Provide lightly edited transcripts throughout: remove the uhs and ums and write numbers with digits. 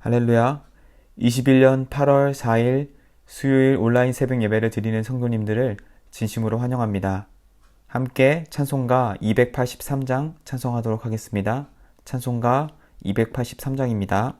할렐루야. 21년 8월 4일 수요일 온라인 새벽 예배를 드리는 성도님들을 진심으로 환영합니다. 함께 찬송가 283장 찬송하도록 하겠습니다. 찬송가 283장입니다.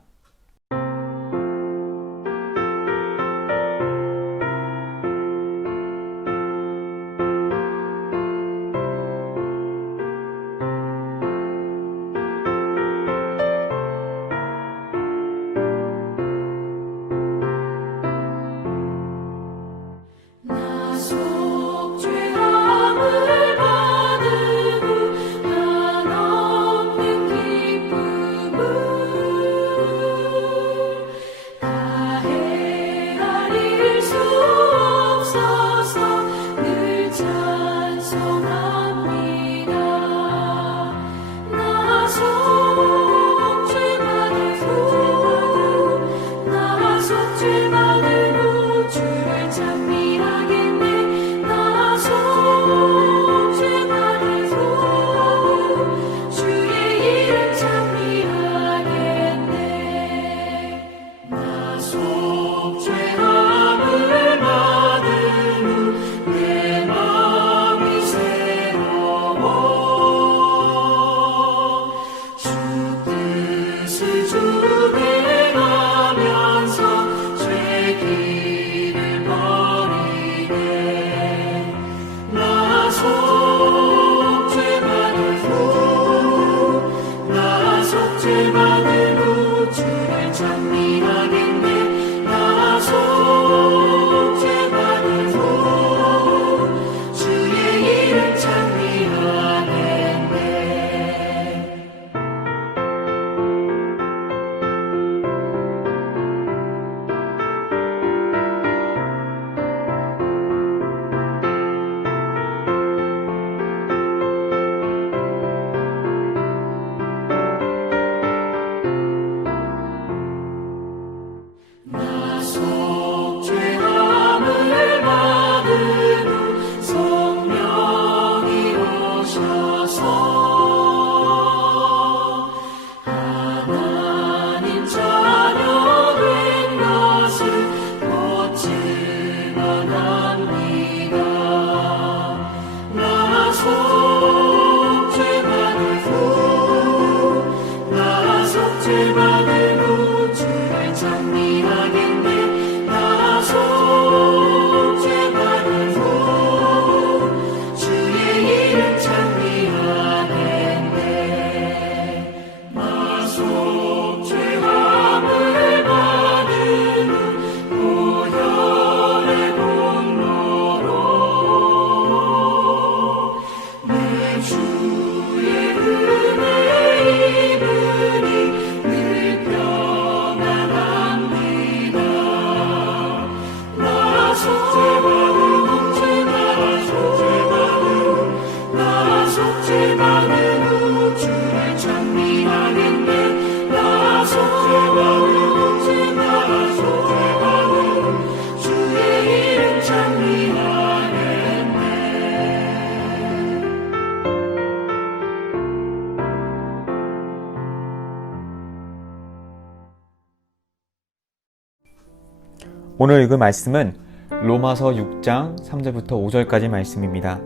오늘 읽을 말씀은 로마서 6장 3절부터 5절까지 말씀입니다.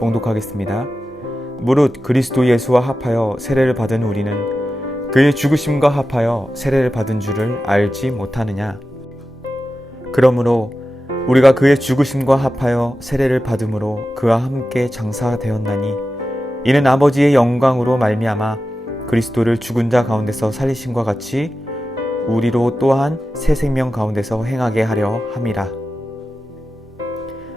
봉독하겠습니다. 무릇 그리스도 예수와 합하여 세례를 받은 우리는 그의 죽으심과 합하여 세례를 받은 줄을 알지 못하느냐? 그러므로 우리가 그의 죽으심과 합하여 세례를 받음으로 그와 함께 장사되었나니 이는 아버지의 영광으로 말미암아 그리스도를 죽은 자 가운데서 살리심과 같이 우리로 또한 새 생명 가운데서 행하게 하려 함이라.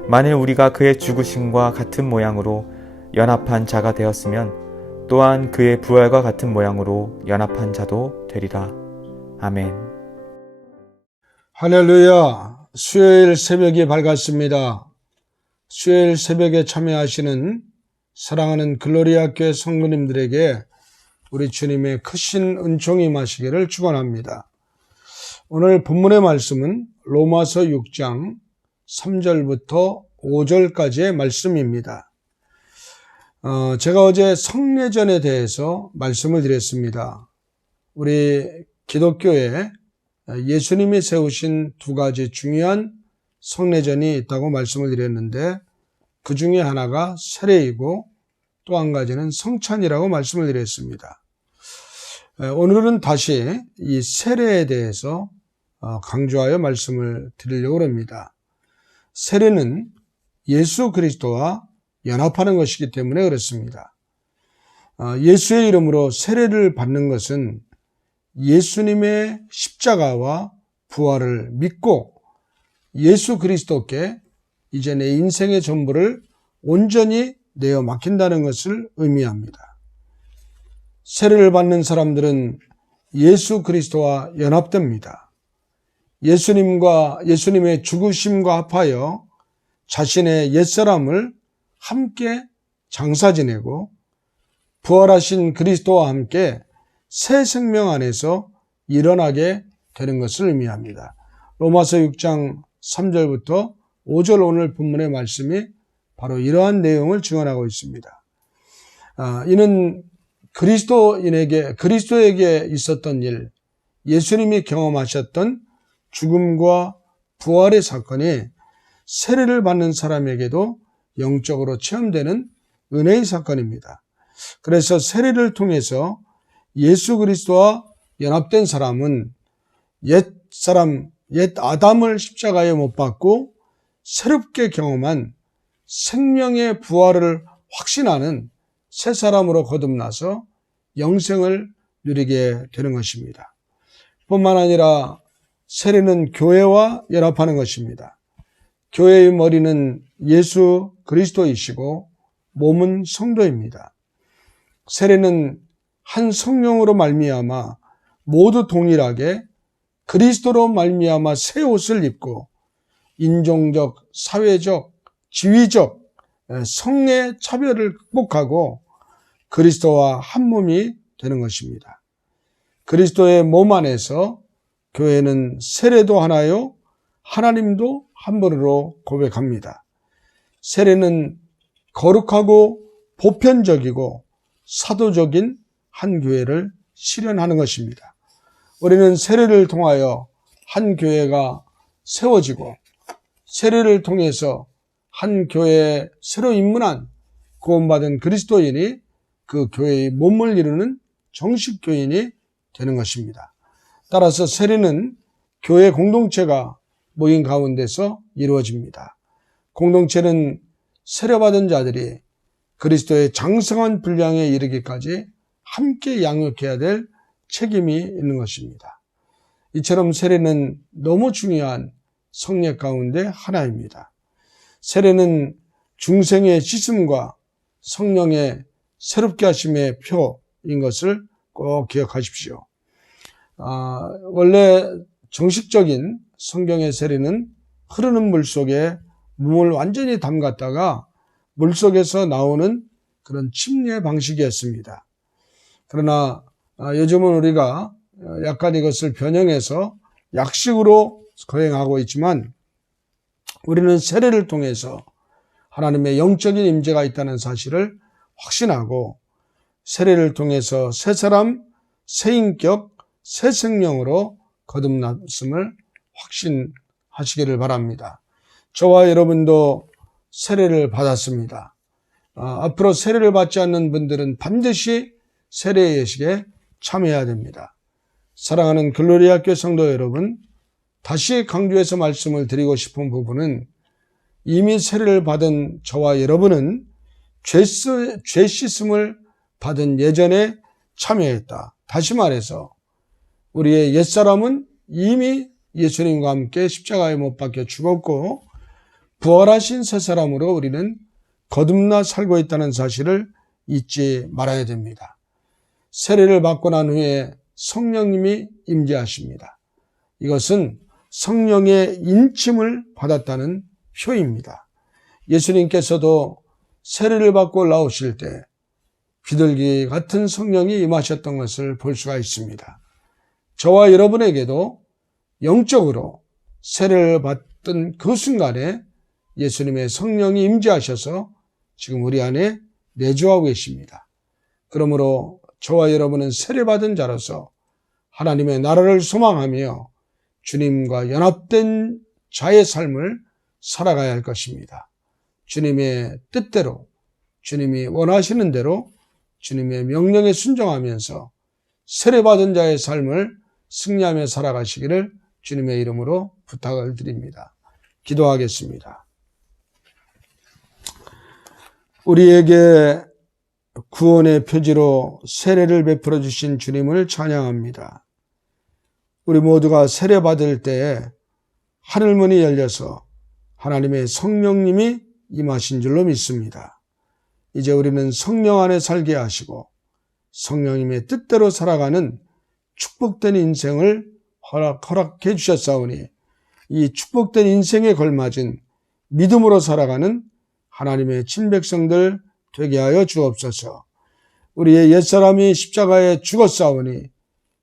만일 우리가 그의 죽으심과 같은 모양으로 연합한 자가 되었으면 또한 그의 부활과 같은 모양으로 연합한 자도 되리라. 아멘. 할렐루야. 수요일 새벽이 밝았습니다. 수요일 새벽에 참여하시는 사랑하는 글로리아 교회 성도님들에게 우리 주님의 크신 은총이 임하시기를 축원합니다. 오늘 본문의 말씀은 로마서 6장 3절부터 5절까지의 말씀입니다. 제가 어제 성례전에 대해서 말씀을 드렸습니다. 우리 기독교의 예수님이 세우신 두 가지 중요한 성례전이 있다고 말씀을 드렸는데 그 중에 하나가 세례이고 또 한 가지는 성찬이라고 말씀을 드렸습니다. 오늘은 다시 이 세례에 대해서 강조하여 말씀을 드리려고 합니다. 세례는 예수 그리스도와 연합하는 것이기 때문에 그렇습니다. 예수의 이름으로 세례를 받는 것은 예수님의 십자가와 부활을 믿고 예수 그리스도께 이제 내 인생의 전부를 온전히 내어 맡긴다는 것을 의미합니다. 세례를 받는 사람들은 예수 그리스도와 연합됩니다. 예수님의 죽으심과 합하여 자신의 옛사람을 함께 장사 지내고 부활하신 그리스도와 함께 새 생명 안에서 일어나게 되는 것을 의미합니다. 로마서 6장 3절부터 5절 오늘 본문의 말씀이 바로 이러한 내용을 증언하고 있습니다. 이는 그리스도에게 있었던 일, 예수님이 경험하셨던 죽음과 부활의 사건이 세례를 받는 사람에게도 영적으로 체험되는 은혜의 사건입니다. 그래서 세례를 통해서 예수 그리스도와 연합된 사람은 옛 아담을 십자가에 못 박고 새롭게 경험한 생명의 부활을 확신하는 새 사람으로 거듭나서 영생을 누리게 되는 것입니다. 뿐만 아니라 세례는 교회와 연합하는 것입니다. 교회의 머리는 예수 그리스도이시고 몸은 성도입니다. 세례는 한 성령으로 말미암아 모두 동일하게 그리스도로 말미암아 새 옷을 입고 인종적, 사회적, 지위적 성의 차별을 극복하고 그리스도와 한 몸이 되는 것입니다. 그리스도의 몸 안에서 교회는 세례도 하나요, 하나님도 한 분으로 고백합니다. 세례는 거룩하고 보편적이고 사도적인 한 교회를 실현하는 것입니다. 우리는 세례를 통하여 한 교회가 세워지고 세례를 통해서 한 교회에 새로 입문한 구원받은 그리스도인이 그 교회의 몸을 이루는 정식 교인이 되는 것입니다. 따라서 세례는 교회 공동체가 모인 가운데서 이루어집니다. 공동체는 세례받은 자들이 그리스도의 장성한 분량에 이르기까지 함께 양육해야 될 책임이 있는 것입니다. 이처럼 세례는 너무 중요한 성례 가운데 하나입니다. 세례는 중생의 씻음과 성령의 새롭게 하심의 표인 것을 꼭 기억하십시오. 원래 정식적인 성경의 세례는 흐르는 물 속에 몸을 완전히 담갔다가 물 속에서 나오는 그런 침례 방식이었습니다. 그러나 요즘은 우리가 약간 이것을 변형해서 약식으로 거행하고 있지만 우리는 세례를 통해서 하나님의 영적인 임재가 있다는 사실을 확신하고 세례를 통해서 새 사람, 새 인격, 새 생명으로 거듭났음을 확신하시기를 바랍니다. 저와 여러분도 세례를 받았습니다. 앞으로 세례를 받지 않는 분들은 반드시 세례 예식에 참여해야 됩니다. 사랑하는 글로리아 교회 성도 여러분, 다시 강조해서 말씀을 드리고 싶은 부분은 이미 세례를 받은 저와 여러분은 죄 씻음을 받은 예전에 참여했다. 다시 말해서 우리의 옛사람은 이미 예수님과 함께 십자가에 못 박혀 죽었고 부활하신 새 사람으로 우리는 거듭나 살고 있다는 사실을 잊지 말아야 됩니다. 세례를 받고 난 후에 성령님이 임재하십니다. 이것은 성령의 인침을 받았다는 표입니다. 예수님께서도 세례를 받고 나오실 때 비둘기 같은 성령이 임하셨던 것을 볼 수가 있습니다. 저와 여러분에게도 영적으로 세례를 받던 그 순간에 예수님의 성령이 임재하셔서 지금 우리 안에 내주하고 계십니다. 그러므로 저와 여러분은 세례받은 자로서 하나님의 나라를 소망하며 주님과 연합된 자의 삶을 살아가야 할 것입니다. 주님의 뜻대로, 주님이 원하시는 대로 주님의 명령에 순종하면서 세례받은 자의 삶을 승리하며 살아가시기를 주님의 이름으로 부탁을 드립니다. 기도하겠습니다. 우리에게 구원의 표지로 세례를 베풀어 주신 주님을 찬양합니다. 우리 모두가 세례받을 때에 하늘문이 열려서 하나님의 성령님이 임하신 줄로 믿습니다. 이제 우리는 성령 안에 살게 하시고 성령님의 뜻대로 살아가는 축복된 인생을 허락해 주셨사오니 이 축복된 인생에 걸맞은 믿음으로 살아가는 하나님의 친백성들 되게 하여 주옵소서. 우리의 옛사람이 십자가에 죽었사오니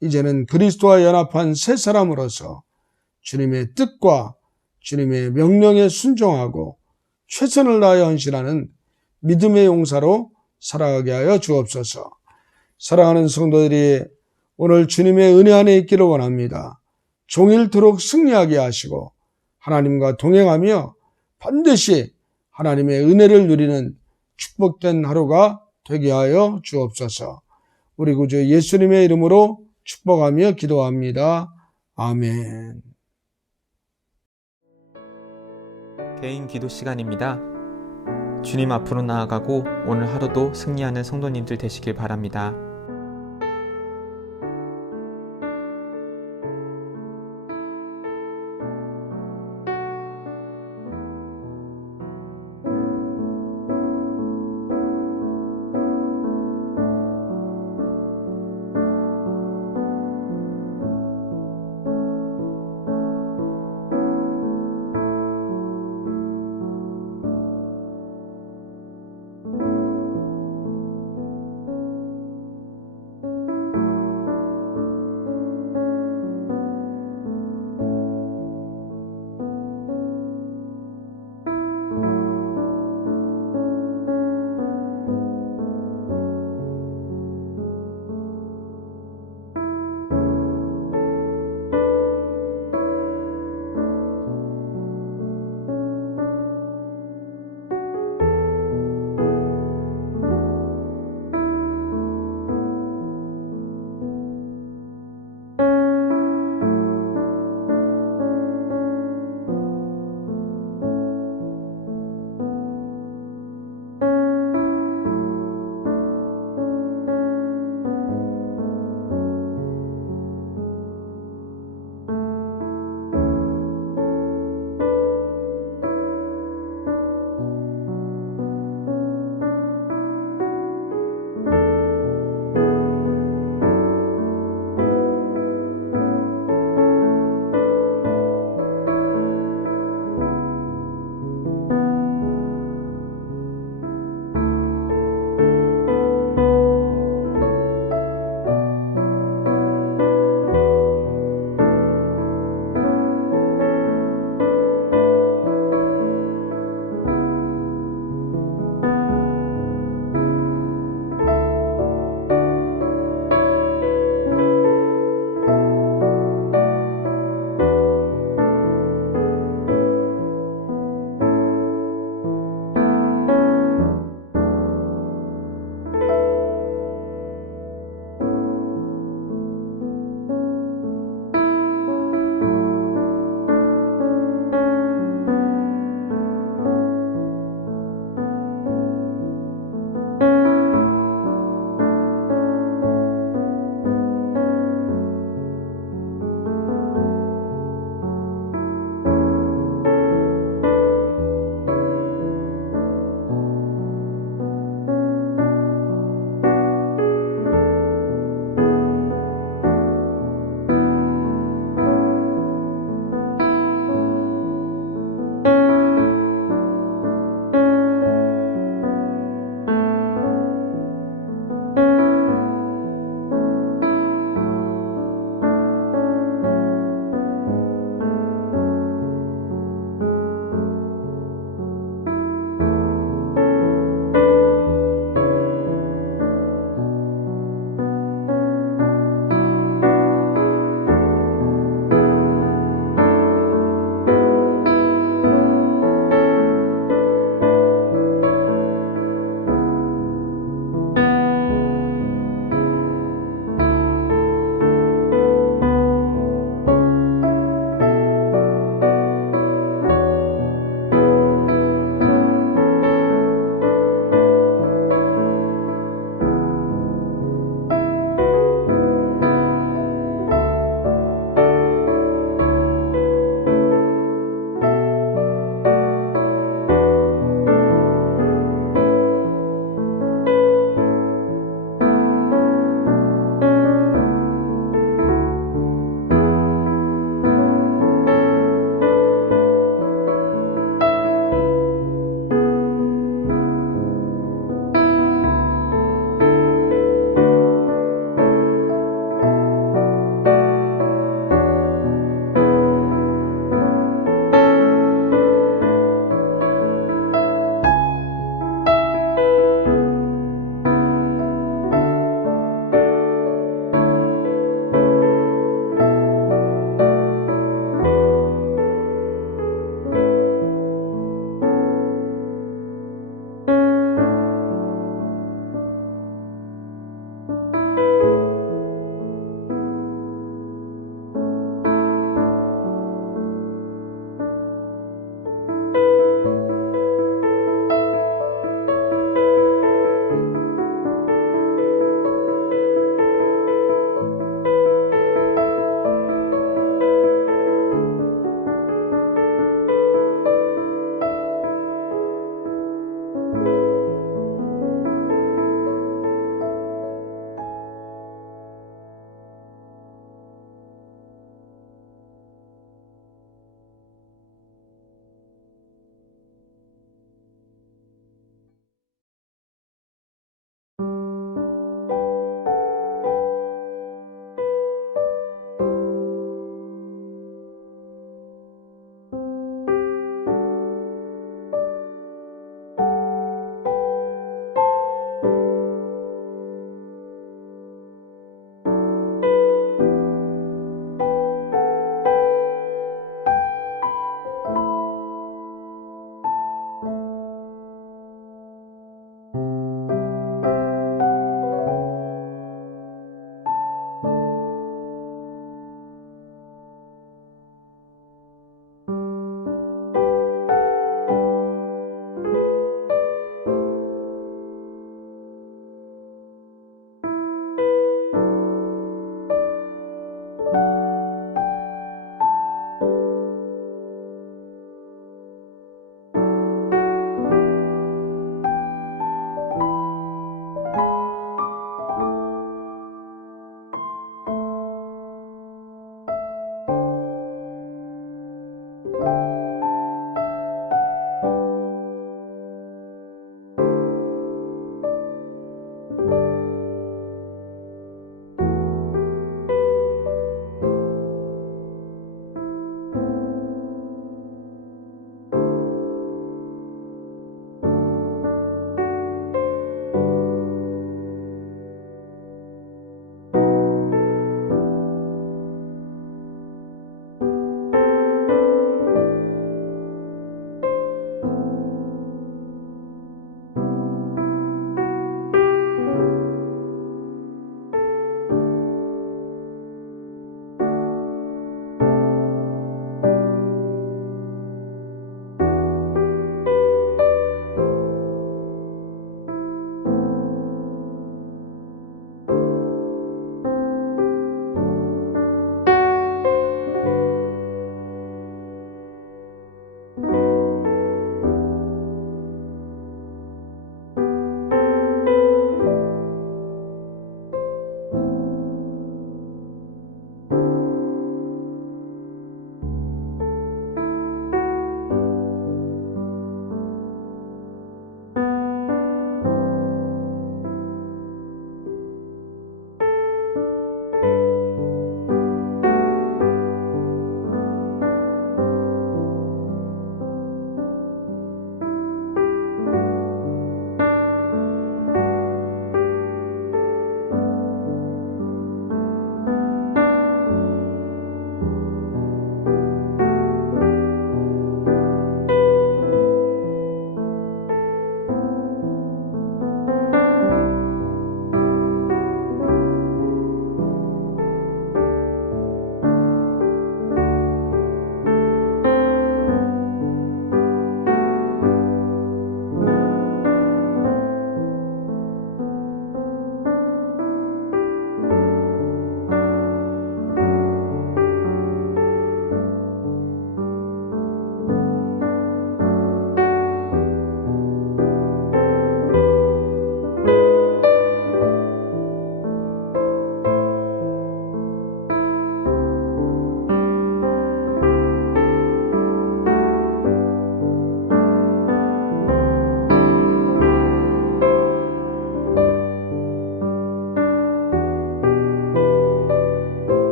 이제는 그리스도와 연합한 새 사람으로서 주님의 뜻과 주님의 명령에 순종하고 최선을 다하여 헌신하는 믿음의 용사로 살아가게 하여 주옵소서. 사랑하는 성도들이 오늘 주님의 은혜 안에 있기를 원합니다. 종일토록 승리하게 하시고 하나님과 동행하며 반드시 하나님의 은혜를 누리는 축복된 하루가 되게 하여 주옵소서. 우리 구주 예수님의 이름으로 축복하며 기도합니다. 아멘. 개인 기도 시간입니다. 주님 앞으로 나아가고 오늘 하루도 승리하는 성도님들 되시길 바랍니다.